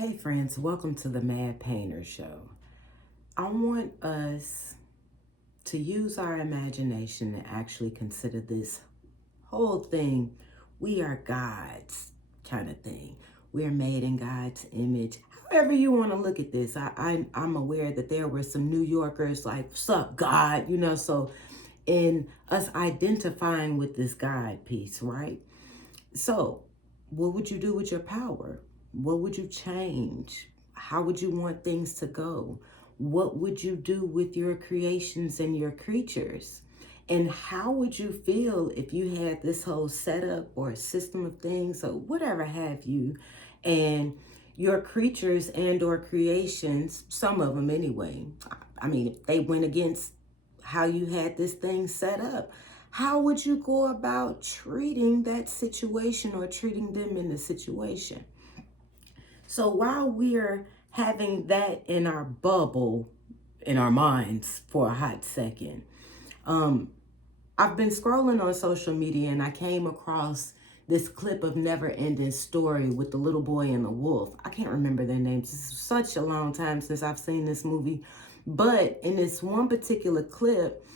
Hey friends, welcome to the Mad Painter Show. I want us to use our imagination and actually consider this whole thing. We are gods kind of thing. We're made in God's image. However you want to look at this, I'm aware that there were some New Yorkers like, sup God, so in us identifying with this God piece, right? So what would you do with your power? What would you change? How would you want things to go? What would you do with your creations and your creatures? And how would you feel if you had this whole setup or system of things or whatever have you, and your creatures and or creations, some of them anyway, I mean, if they went against how you had this thing set up, how would you go about treating that situation or treating them in the situation? So while we're having that in our bubble, in our minds for a hot second, um, I've been scrolling on social media and I came across this clip of Never Ending Story with the little boy and the wolf. I can't remember their names. It's such a long time since I've seen this movie. But in this one particular clip,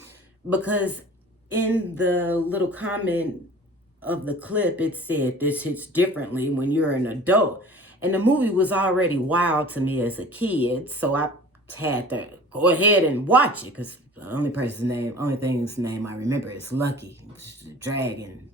because in the little comment of the clip, it said this hits differently when you're an adult. And the movie was already wild to me as a kid, so I had to go ahead and watch it because the only thing's name I remember is Lucky, the dragon.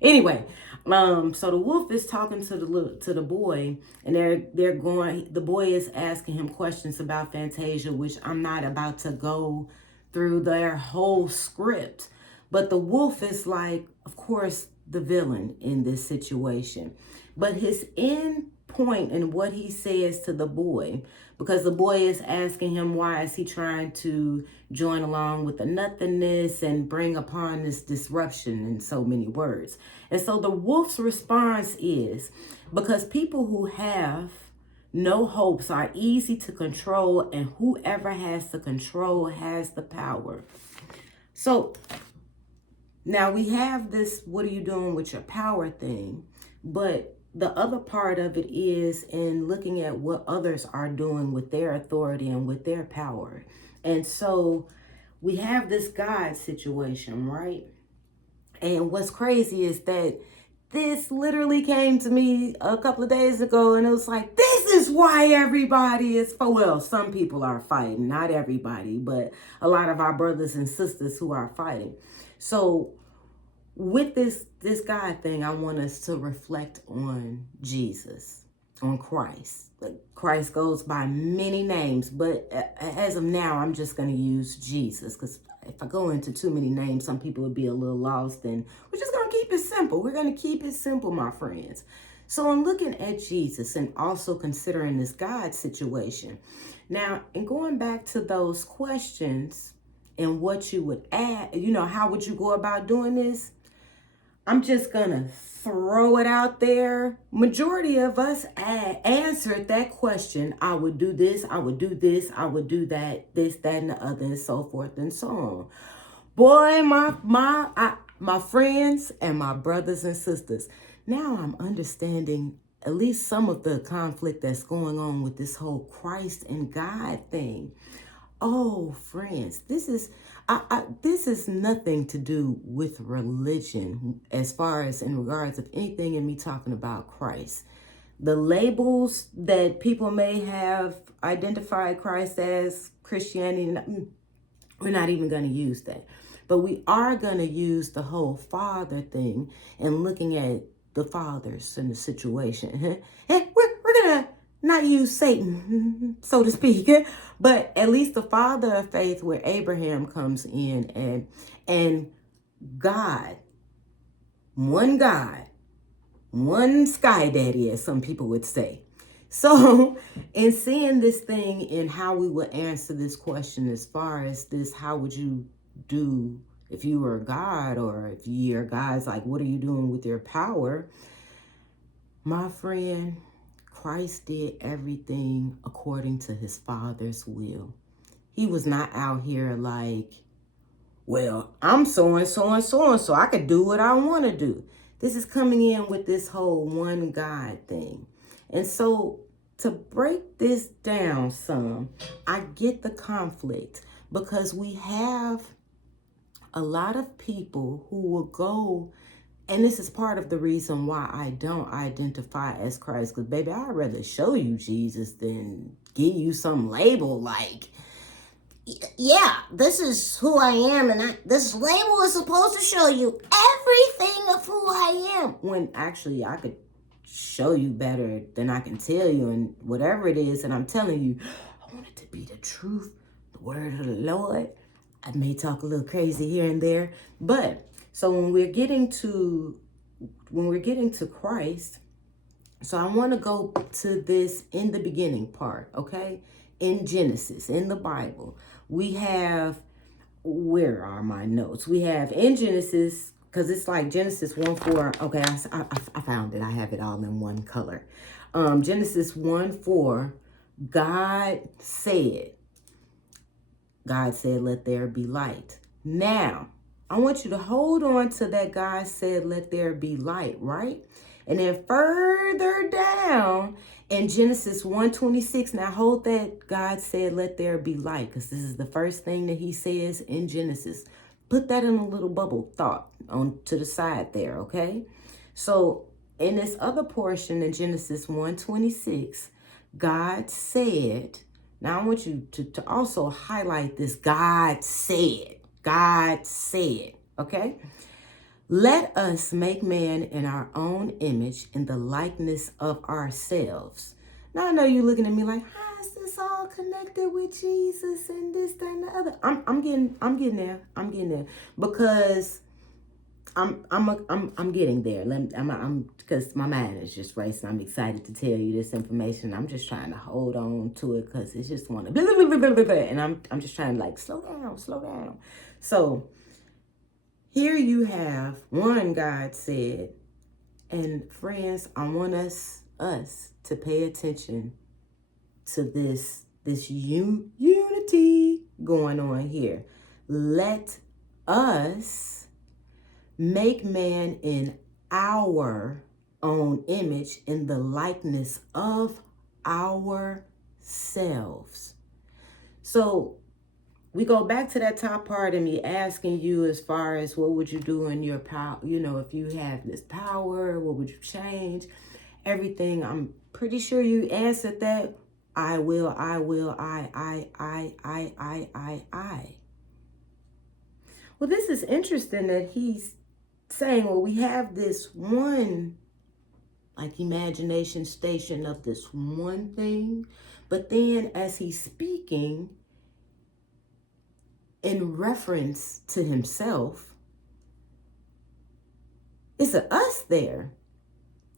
Anyway, so the wolf is talking to the boy, and they're going. The boy is asking him questions about Fantasia, which I'm not about to go through their whole script. But the wolf is like, of course, the villain in this situation. But his end point in what he says to the boy, because the boy is asking him why is he trying to join along with the nothingness and bring upon this disruption in so many words. And so the wolf's response is, because people who have no hopes are easy to control, and whoever has the control has the power. So now we have this, what are you doing with your power thing? But the other part of it is in looking at what others are doing with their authority and with their power. And so we have this God situation, right? And what's crazy is that this literally came to me a couple of days ago, and it was like, this is why everybody is, well, some people are fighting, not everybody, but a lot of our brothers and sisters who are fighting. So with this God thing, I want us to reflect on Jesus, on Christ. Like, Christ goes by many names, but as of now, I'm just going to use Jesus, because if I go into too many names, some people would be a little lost, and we're just going to keep it simple. We're going to keep it simple, my friends. So I'm looking at Jesus and also considering this God situation. Now, and going back to those questions and what you would add, how would you go about doing this? I'm just gonna throw it out there. Majority of us answered that question. I would do this, I would do this, I would do that, this, that, and the other, and so forth and so on. Boy, my friends and my brothers and sisters, now I'm understanding at least some of the conflict that's going on with this whole Christ and God thing. Oh, friends, this is nothing to do with religion as far as in regards of anything in me talking about Christ. The labels that people may have identified Christ as, Christianity, we're not even going to use that. But we are going to use the whole father thing and looking at the fathers in the situation. And we're going to not use Satan, so to speak, but at least the father of faith, where Abraham comes in, and God, one sky daddy, as some people would say. So in seeing this thing and how we would answer this question as far as this, how would you do if you were God, or if you're God's, like, what are you doing with your power? My friend, Christ did everything according to his Father's will. He was not out here like, well, I'm so and so and so and so, I could do what I want to do. This is coming in with this whole one God thing. And so to break this down some, I get the conflict because we have a lot of people who will go, and this is part of the reason why I don't identify as Christ, because baby, I'd rather show you Jesus than give you some label like, yeah, this is who I am, and this label is supposed to show you everything of who I am. When actually I could show you better than I can tell you, and whatever it is, and I'm telling you, I want it to be the truth, the word of the Lord. I may talk a little crazy here and there, but so when we're getting to Christ, so I want to go to this in the beginning part, okay? In Genesis, in the Bible, we have, where are my notes? We have in Genesis, because it's like Genesis 1:4. Okay, I found it. I have it all in one color. Genesis 1:4, God said, let there be light. Now, I want you to hold on to that God said, let there be light, right? And then further down in Genesis 1:26, now hold that God said, let there be light, because this is the first thing that he says in Genesis. Put that in a little bubble thought on to the side there, okay? So in this other portion in Genesis 1:26, God said, now I want you to also highlight this God said, okay? Let us make man in our own image, in the likeness of ourselves. Now I know you're looking at me like, how is this all connected with Jesus and this, that, and the other? I'm getting there because I'm getting there. I'm because my mind is just racing. I'm excited to tell you this information. I'm just trying to hold on to it because it's just want to, and I'm just trying to like slow down. So here you have one God said, and friends, I want us to pay attention to this unity going on here. Let us make man in our own image, in the likeness of ourselves. So we go back to that top part and me asking you as far as what would you do in your power, if you have this power, what would you change? Everything, I'm pretty sure you answered that. I will, I. Well, this is interesting that he's saying, well, we have this one, like, imagination station of this one thing, but then as he's speaking in reference to himself, it's a us there.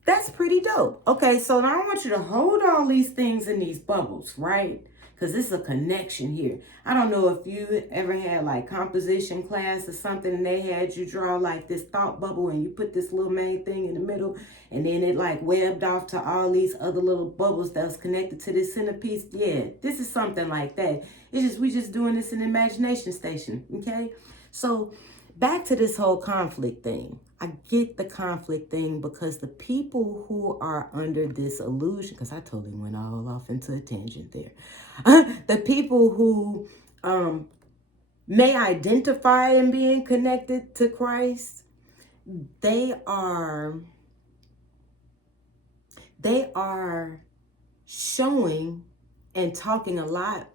That's pretty dope. Okay, so now I want you to hold all these things in these bubbles, right? Because this is a connection here. I don't know if you ever had like composition class or something and they had you draw like this thought bubble and you put this little main thing in the middle and then it like webbed off to all these other little bubbles that was connected to this centerpiece. Yeah, this is something like that. It's just, we just doing this in the imagination station, okay? So back to this whole conflict thing. I get the conflict thing because the people who are under this illusion, because I totally went all off into a tangent there. The people who may identify in being connected to Christ, they are showing and talking a lot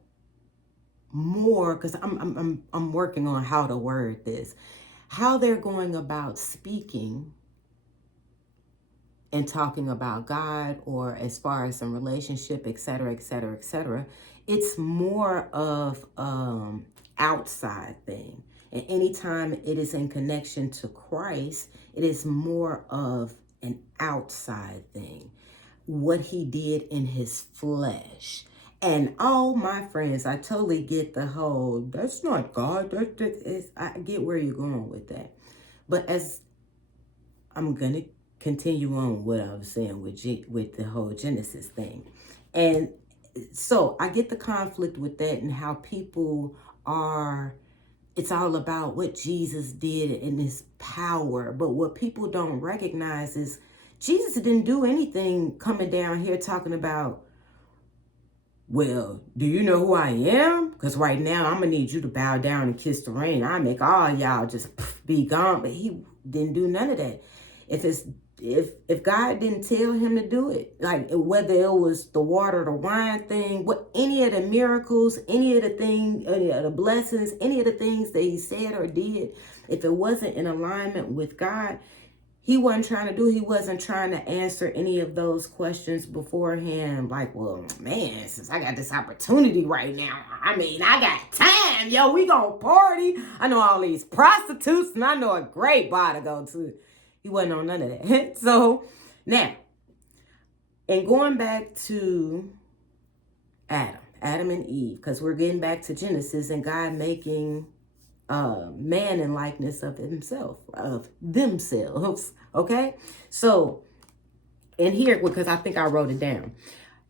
more, because I'm working on how to word this, how they're going about speaking and talking about God, or as far as some relationship, etc., etc., etc. It's more of outside thing. And anytime it is in connection to Christ, it is more of an outside thing. What he did in his flesh. And oh, my friends, I totally get the whole, that's not God. I get where you're going with that. But as I'm going to continue on what I was saying with the whole Genesis thing. And so I get the conflict with that and how people are, it's all about what Jesus did in his power. But what people don't recognize is Jesus didn't do anything coming down here talking about, well, do you know who I am? Because right now I'm going to need you to bow down and kiss the ring. I make all y'all just be gone. But he didn't do none of that. If God didn't tell him to do it, like whether it was the water, the wine thing, what any of the miracles, any of the blessings, any of the things that he said or did, if it wasn't in alignment with God, he wasn't trying to do, he wasn't trying to answer any of those questions beforehand. Like, well, man, since I got this opportunity right now, I mean, I got time, yo, we gonna party. I know all these prostitutes and I know a great bar to go to. He wasn't on none of that. So now, and going back to Adam and Eve, because we're getting back to Genesis and God making man in likeness of himself, of themselves. Okay. So in here, because I think I wrote it down.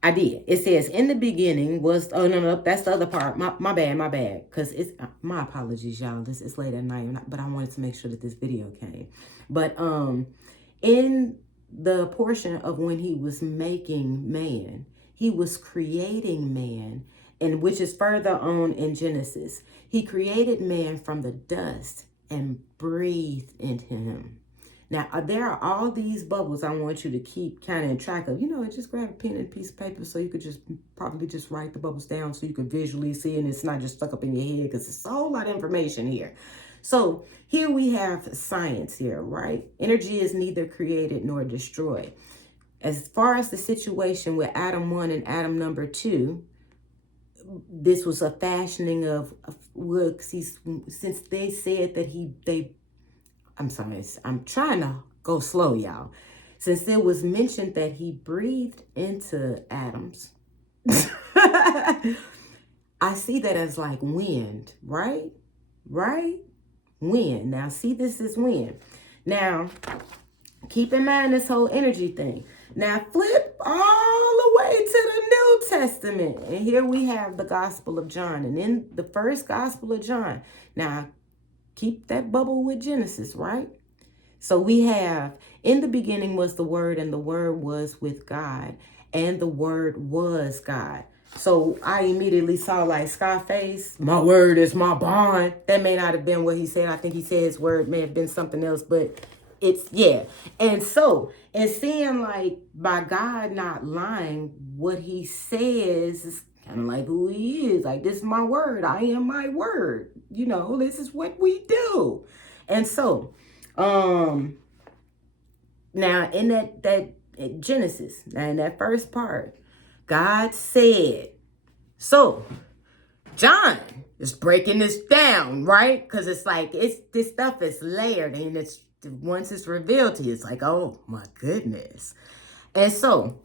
I did. It says in the beginning was, oh no, that's the other part. My bad. Because it's, my apologies, y'all. This is late at night, but I wanted to make sure that this video came. But in the portion of when he was making man, he was creating man, and which is further on in Genesis. He created man from the dust and breathed into him. Now, there are all these bubbles I want you to keep kind of in track of. You know, just grab a pen and a piece of paper so you could just probably just write the bubbles down so you could visually see and it's not just stuck up in your head because it's a whole lot of information here. So here we have science here, right? Energy is neither created nor destroyed. As far as the situation with Adam 1 and Adam number 2, this was a fashioning of work. Since they said that I'm sorry, I'm trying to go slow, y'all. Since it was mentioned that he breathed into Adam's, I see that as like wind, right? Right? Wind. Now, see, this is wind. Now, keep in mind this whole energy thing. Now, flip all the way to the New Testament. And here we have the Gospel of John. And in the first Gospel of John, now, keep that bubble with Genesis, right? So we have, in the beginning was the Word, and the Word was with God, and the Word was God. So I immediately saw like Scarface, my word is my bond. That may not have been what he said. I think he said his word may have been something else, but it's, yeah. And so, and seeing like by God not lying, what he says is kind of like who he is. Like, this is my word. I am my word. You know, this is what we do. And so, now in that Genesis, now in that first part, God said, so John is breaking this down, right? Because it's like, this stuff is layered, and it's, once it's revealed to you, it's like, oh my goodness. And so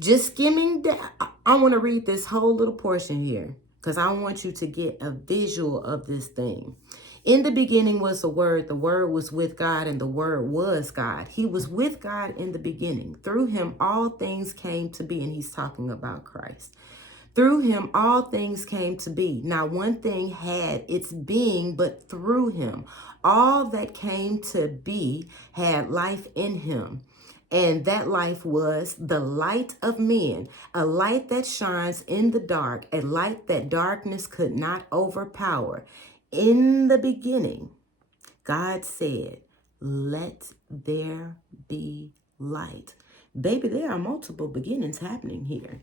just skimming down, I want to read this whole little portion here because I want you to get a visual of this thing. In the beginning was the Word was with God, and the Word was God. He was with God in the beginning. Through him, all things came to be, and he's talking about Christ. Through him, all things came to be. Now, one thing had its being, but through him, all that came to be had life in him. And that life was the light of men, a light that shines in the dark, a light that darkness could not overpower. In the beginning, God said, let there be light. Baby, there are multiple beginnings happening here.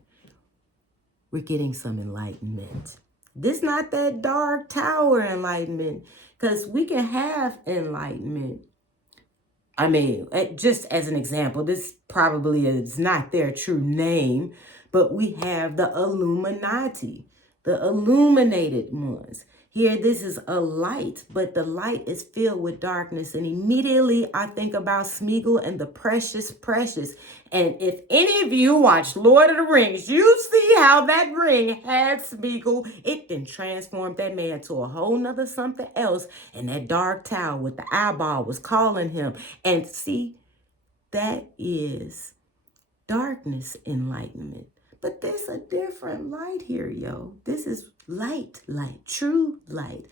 We're getting some enlightenment. This not that dark tower enlightenment, because we can have enlightenment. I mean, just as an example, this probably is not their true name, but we have the Illuminati, the illuminated ones. Here, this is a light, but the light is filled with darkness. And immediately I think about Smeagol and the Precious. And if any of you watch Lord of the Rings, you see how that ring had Smeagol. It then transformed that man to a whole nother something else. And that dark tower with the eyeball was calling him. And see, that is darkness enlightenment. But there's a different light here, yo. This is light, true light.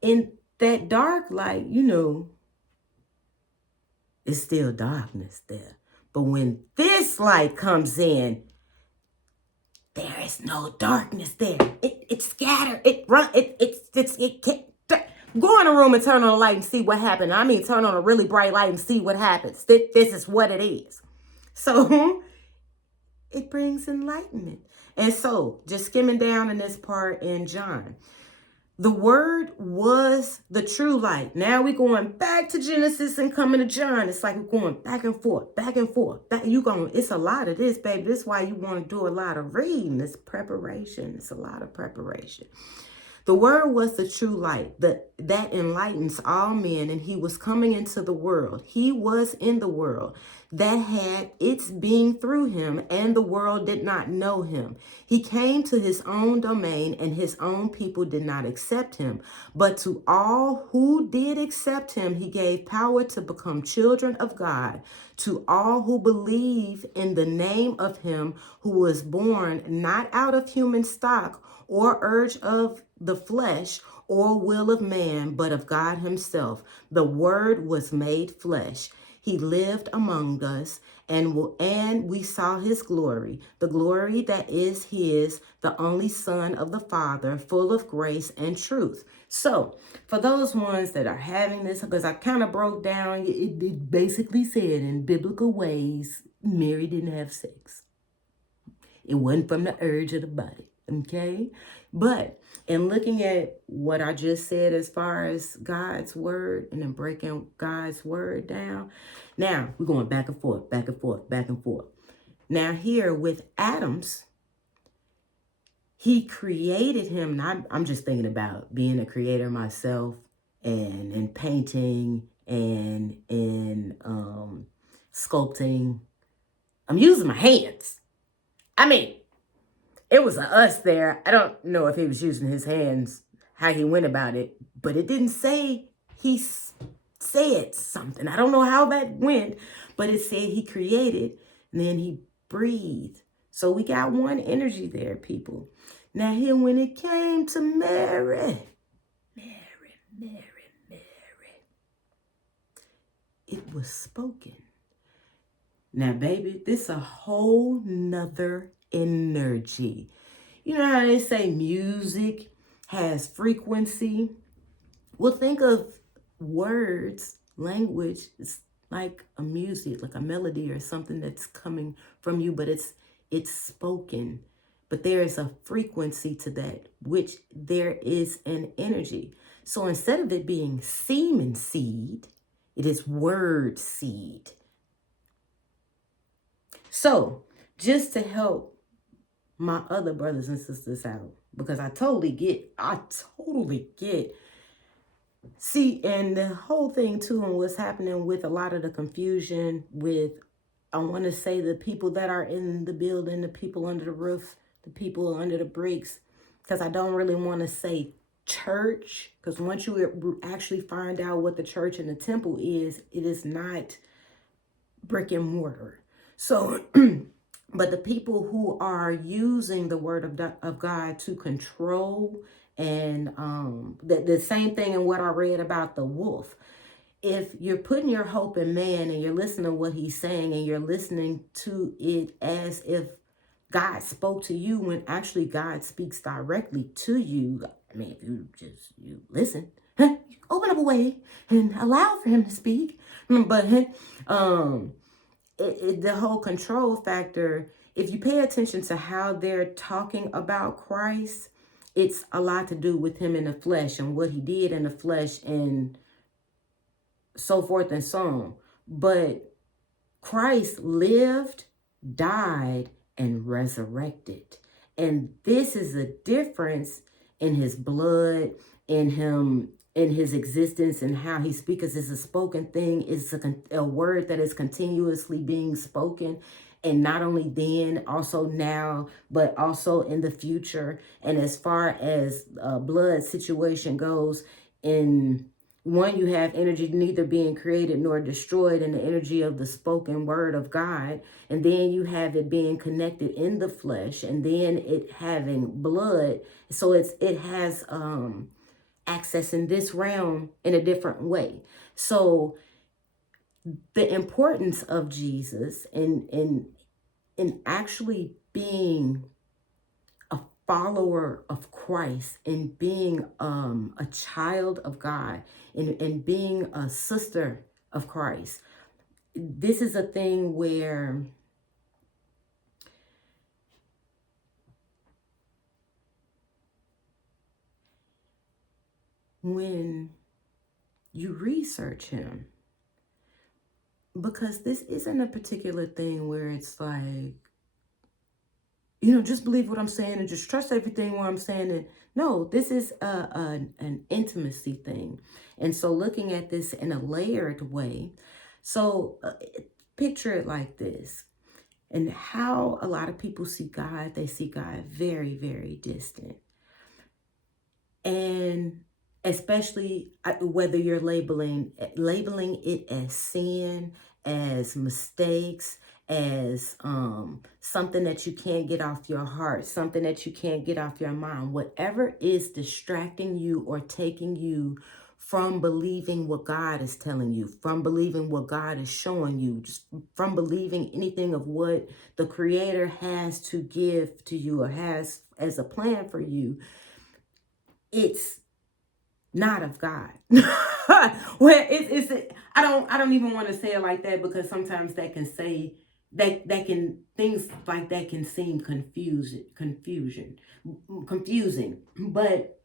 In that dark light, you know, it's still darkness there. But when this light comes in, there is no darkness there. It's scattered. It can't. Go in a room and turn on a light and see what happened. I mean, turn on a really bright light and see what happens. This is what it is. So it brings enlightenment. And so, just skimming down in this part in John, the word was the true light. Now we're going back to Genesis and coming to John. It's like we're going back and forth, back and forth. It's a lot of this, baby. This is why you want to do a lot of reading. It's preparation. It's a lot of preparation. The word was the true light that enlightens all men, and he was coming into the world. He was in the world that had its being through him, and the world did not know him. He came to his own domain, and his own people did not accept him. But to all who did accept him, he gave power to become children of God, to all who believe in the name of him who was born not out of human stock or urge of the flesh or will of man, but of God himself. The word was made flesh. He lived among us, and we saw his glory, the glory that is his, the only Son of the Father, full of grace and truth. So, for those ones that are having this, because I kind of broke down, it basically said in biblical ways, Mary didn't have sex. It wasn't from the urge of the body. Okay, but in looking at what I just said as far as God's word and then breaking God's word down, now we're going back and forth, back and forth, back and forth. Now here with Adam's, he created him. And I'm just thinking about being a creator myself, and painting and sculpting. I'm using my hands. I mean, it was a us there. I don't know if he was using his hands, how he went about it, but it didn't say he said something. I don't know how that went, but it said he created and then he breathed. So we got one energy there, people. Now here, when it came to Mary, it was spoken. Now, baby, this is a whole nother energy. You know how they say music has frequency? Well, think of words, language. It's like a music, like a melody or something that's coming from you, but it's spoken. But there is a frequency to that, which there is an energy. So instead of it being semen seed, it is word seed. So just to help my other brothers and sisters out, because I totally get. See, and the whole thing too, and what's happening with a lot of the confusion with, I want to say, the people that are in the building, the people under the roof, the people under the bricks, because I don't really want to say church, because once you actually find out what the church and the temple is, it is not brick and mortar. So, but the people who are using the word of God to control, and the same thing in what I read about the wolf. If you're putting your hope in man and you're listening to what he's saying and you're listening to it as if God spoke to you, when actually God speaks directly to you. I mean, if you listen, open up a way and allow for him to speak. But the whole control factor, if you pay attention to how they're talking about Christ, it's a lot to do with him in the flesh and what he did in the flesh and so forth and so on. But Christ lived, died, and resurrected. And this is a difference in his blood, in him, in his existence, and how he speaks. It's a spoken thing. It's a word that is continuously being spoken. And not only then, also now, but also in the future. And as far as blood situation goes, in one, you have energy neither being created nor destroyed in the energy of the spoken word of God. And then you have it being connected in the flesh, and then it having blood. So it has access in this realm in a different way. So the importance of Jesus in actually being follower of Christ and being a child of God and being a sister of Christ, this is a thing where when you research him, because this isn't a particular thing where it's like, just believe what I'm saying and just trust everything what I'm saying. And no, this is an intimacy thing. And so looking at this in a layered way, so picture it like this. And how a lot of people see God, they see God very, very distant. And especially whether you're labeling it as sin, as mistakes, as something that you can't get off your heart, something that you can't get off your mind, whatever is distracting you or taking you from believing what God is telling you, from believing what God is showing you, just from believing anything of what the Creator has to give to you or has as a plan for you, it's not of God. Well, I don't even want to say it like that, because sometimes that can say that can things like that can seem confusing. But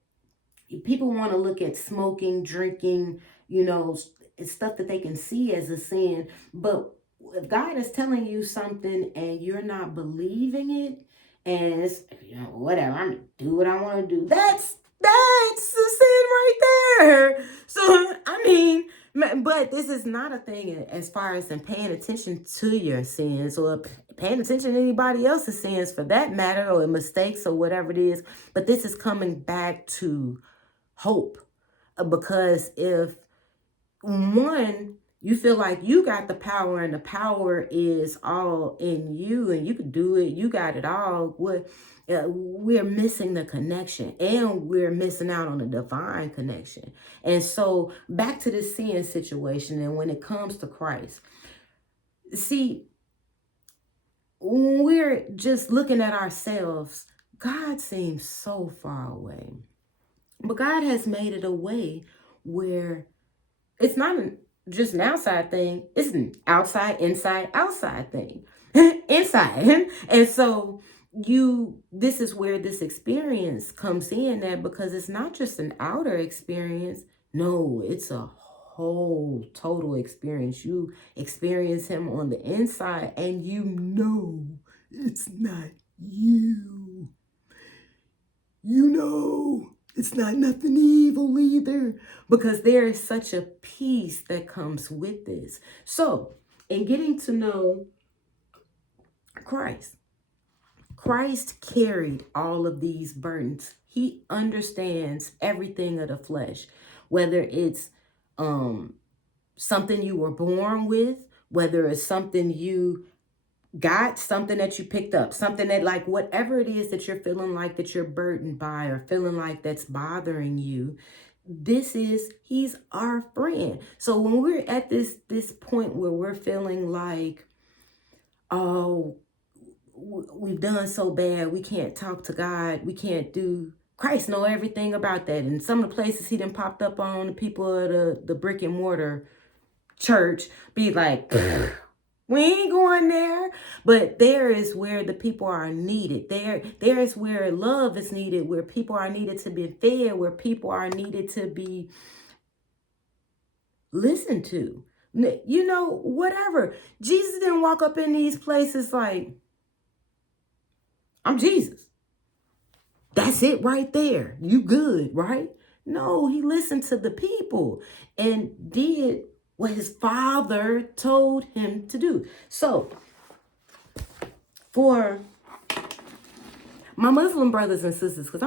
people want to look at smoking, drinking, it's stuff that they can see as a sin. But if God is telling you something and you're not believing it, and it's, whatever, I'm gonna do what I want to do, that's the sin right there. So but this is not a thing as far as in paying attention to your sins or paying attention to anybody else's sins for that matter, or mistakes or whatever it is. But this is coming back to hope, because if one, you feel like you got the power and the power is all in you and you can do it, you got it all, we're missing the connection, and we're missing out on the divine connection. And so back to this sin situation, and when it comes to Christ, see, when we're just looking at ourselves, God seems so far away. But God has made it a way where it's not just an outside thing. It's an outside, inside, outside thing. Inside. And so this is where this experience comes in, that because it's not just an outer experience. No, it's a whole total experience. You experience him on the inside, and it's not you. It's not nothing evil either, because there is such a peace that comes with this. So, in getting to know Christ carried all of these burdens. He understands everything of the flesh, whether it's something you were born with, whether it's something you got, something that you picked up, something that, like, whatever it is that you're feeling like that you're burdened by or feeling like that's bothering you, he's our friend. So when we're at this point where we're feeling like, oh, we've done so bad, we can't talk to God, we can't do, Christ know everything about that. And some of the places he done popped up on, the people of the brick and mortar church be like, we ain't going there. But there is where the people are needed. There is where love is needed, where people are needed to be fed, where people are needed to be listened to. Whatever. Jesus didn't walk up in these places like, I'm Jesus. That's it right there. You good, right? No, he listened to the people and did what his Father told him to do. So, for my Muslim brothers and sisters, because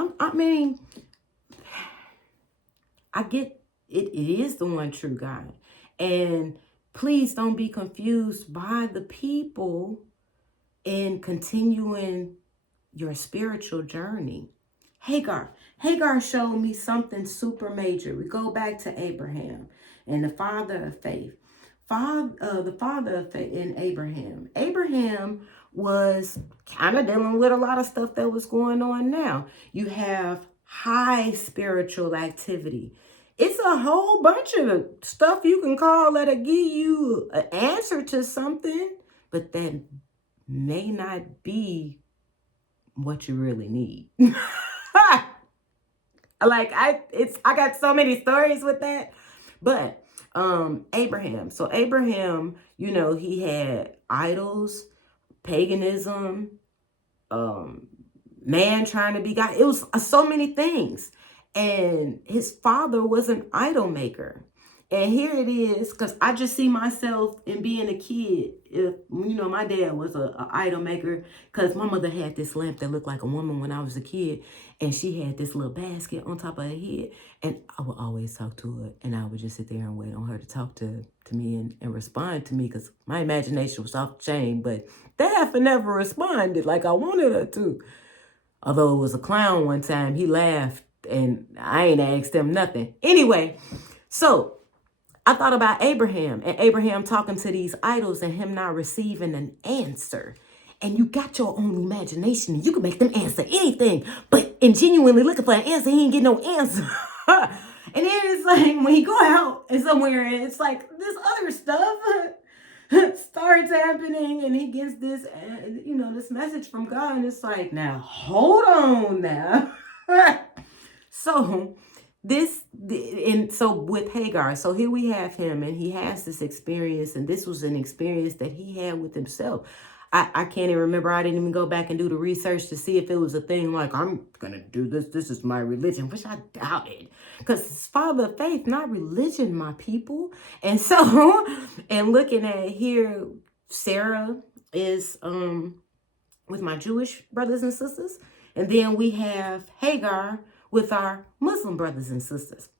I get it is the one true God. And please don't be confused by the people in continuing your spiritual journey. Hagar showed me something super major. We go back to Abraham and the father of faith. The father of faith in Abraham. Abraham was kind of dealing with a lot of stuff that was going on now. You have high spiritual activity. It's a whole bunch of stuff you can call that'll give you an answer to something, but that may not be what you really need. I got so many stories with that. But Abraham. So Abraham, he had idols, paganism, man trying to be God. It was so many things. And his father was an idol maker. And here it is, because I just see myself in being a kid. If, my dad was a idol maker, because my mother had this lamp that looked like a woman when I was a kid. And she had this little basket on top of her head. And I would always talk to her. And I would just sit there and wait on her to talk to me and respond to me, because my imagination was off the chain. But Dad never responded like I wanted her to. Although it was a clown one time, he laughed and I ain't asked him nothing. Anyway, so I thought about Abraham and Abraham talking to these idols and him not receiving an answer. And you got your own imagination and you can make them answer anything. But in genuinely looking for an answer, he ain't get no answer. And then it's like when he go out and somewhere and it's like this other stuff starts happening and he gets this, this message from God. And it's like, now, hold on now. So with Hagar, so here we have him and he has this experience, and this was an experience that he had with himself. I can't even remember. I didn't even go back and do the research to see if it was a thing like, I'm going to do this. This is my religion, which I doubted. Because it's father of faith, not religion, my people. And so, and looking at here, Sarah is with my Jewish brothers and sisters. And then we have Hagar with our Muslim brothers and sisters.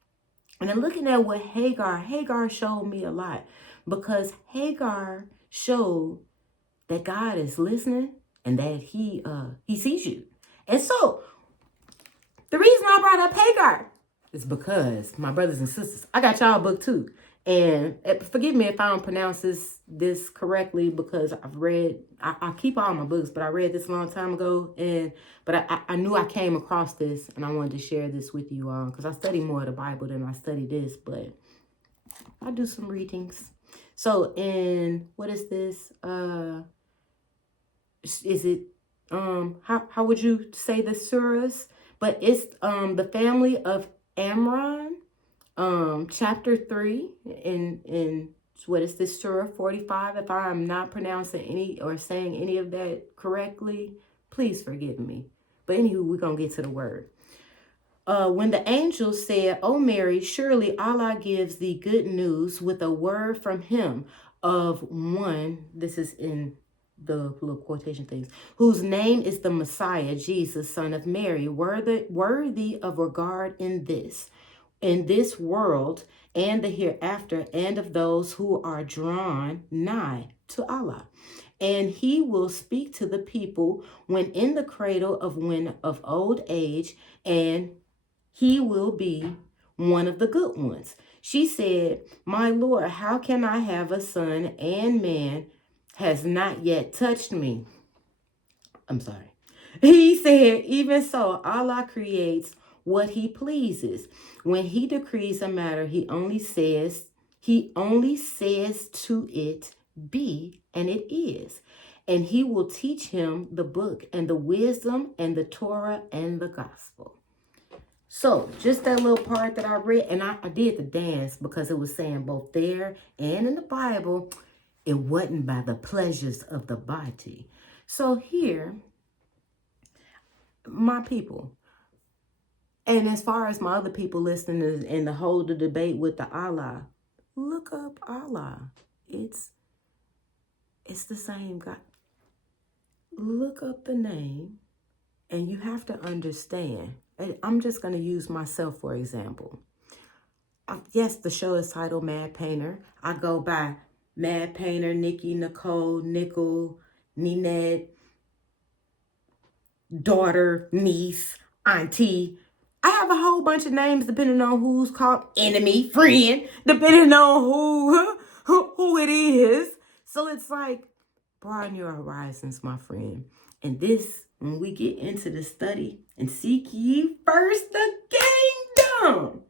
And then looking at what Hagar showed me a lot, because Hagar showed that God is listening and that he sees you. And so the reason I brought up Hagar is because, my brothers and sisters, I got y'all a book too. And forgive me if I don't pronounce this correctly, because I keep all my books, but I read this a long time ago. But I knew I came across this and I wanted to share this with you all, because I study more of the Bible than I study this, but I do some readings. So what is this? Is it, how would you say the surahs? But it's the family of Amram, chapter 3 in what is this, surah 45? If I'm not pronouncing any or saying any of that correctly, please forgive me. But anywho, we're going to get to the word. When the angel said, "O Mary, surely Allah gives thee good news with a word from him of one," this is in the little quotation things, "whose name is the Messiah, Jesus, son of Mary, worthy of regard in this world and the hereafter, and of those who are drawn nigh to Allah. And he will speak to the people when in the cradle of old age, and he will be one of the good ones." She said, "My Lord, how can I have a son, and man has not yet touched me?" I'm sorry. He said, "Even so, Allah creates what he pleases. When he decrees a matter, he only says to it, be, and it is. And he will teach him the book and the wisdom and the Torah and the gospel." So just that little part that I read, and I did the dance because it was saying both there and in the Bible, it wasn't by the pleasures of the body. So here, my people, and as far as my other people listening and the whole debate with the Allah, look up Allah. It's the same God. Look up the name, and you have to understand. And I'm just going to use myself for example. Yes, the show is titled Mad Painter. I go by Mad Painter, Nikki, Nicole, Nickel, Ninette, daughter, niece, auntie. I have a whole bunch of names depending on who's called enemy, friend, depending on who it is. So it's like, broaden your horizons, my friend. And this, when we get into the study, and seek ye first the kingdom.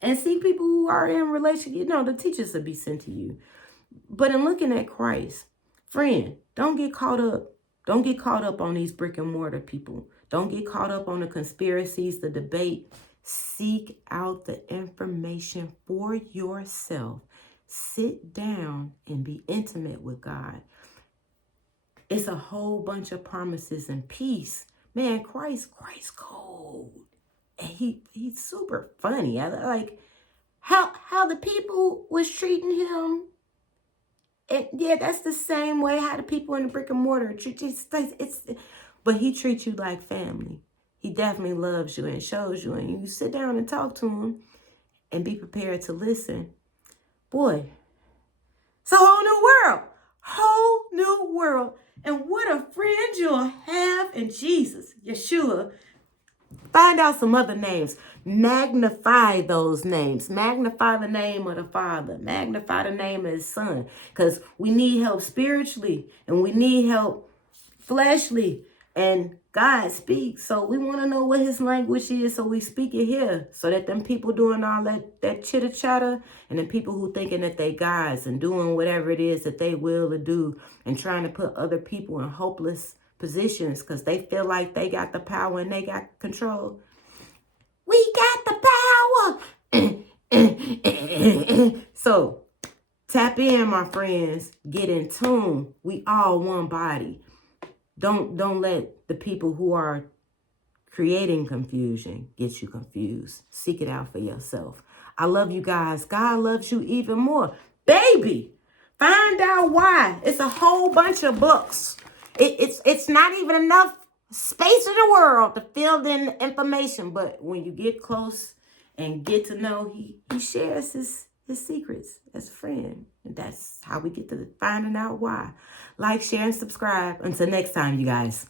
And see people who are in relationship, the teachers will be sent to you. But in looking at Christ, friend, don't get caught up. Don't get caught up on these brick and mortar people. Don't get caught up on the conspiracies, the debate. Seek out the information for yourself. Sit down and be intimate with God. It's a whole bunch of promises and peace. Man, Christ cold. And he's super funny. I like how the people was treating him. And yeah, that's the same way how the people in the brick and mortar treat you. But he treats you like family. He definitely loves you and shows you. And you sit down and talk to him and be prepared to listen. Boy, it's a whole new world. Whole new world. And what a friend you'll have in Jesus, Yeshua. Find out some other names. Magnify those names. Magnify the name of the Father. Magnify the name of His Son. Because we need help spiritually. And we need help fleshly. And God speaks. So we want to know what His language is. So we speak it here. So that them people doing all that chitter chatter. And the people who thinking that they gods. And doing whatever it is that they will to do. And trying to put other people in hopeless positions because they feel like they got the power and they got control. We got the power. So tap in, my friends. Get in tune. We all one body. Don't let the people who are creating confusion get you confused. Seek it out for yourself. I love you guys. God loves you even more. Baby, find out why. It's a whole bunch of books. It's not even enough space in the world to fill in information. But when you get close and get to know, he shares his secrets as a friend. And that's how we get to finding out why. Like, share, and subscribe. Until next time, you guys.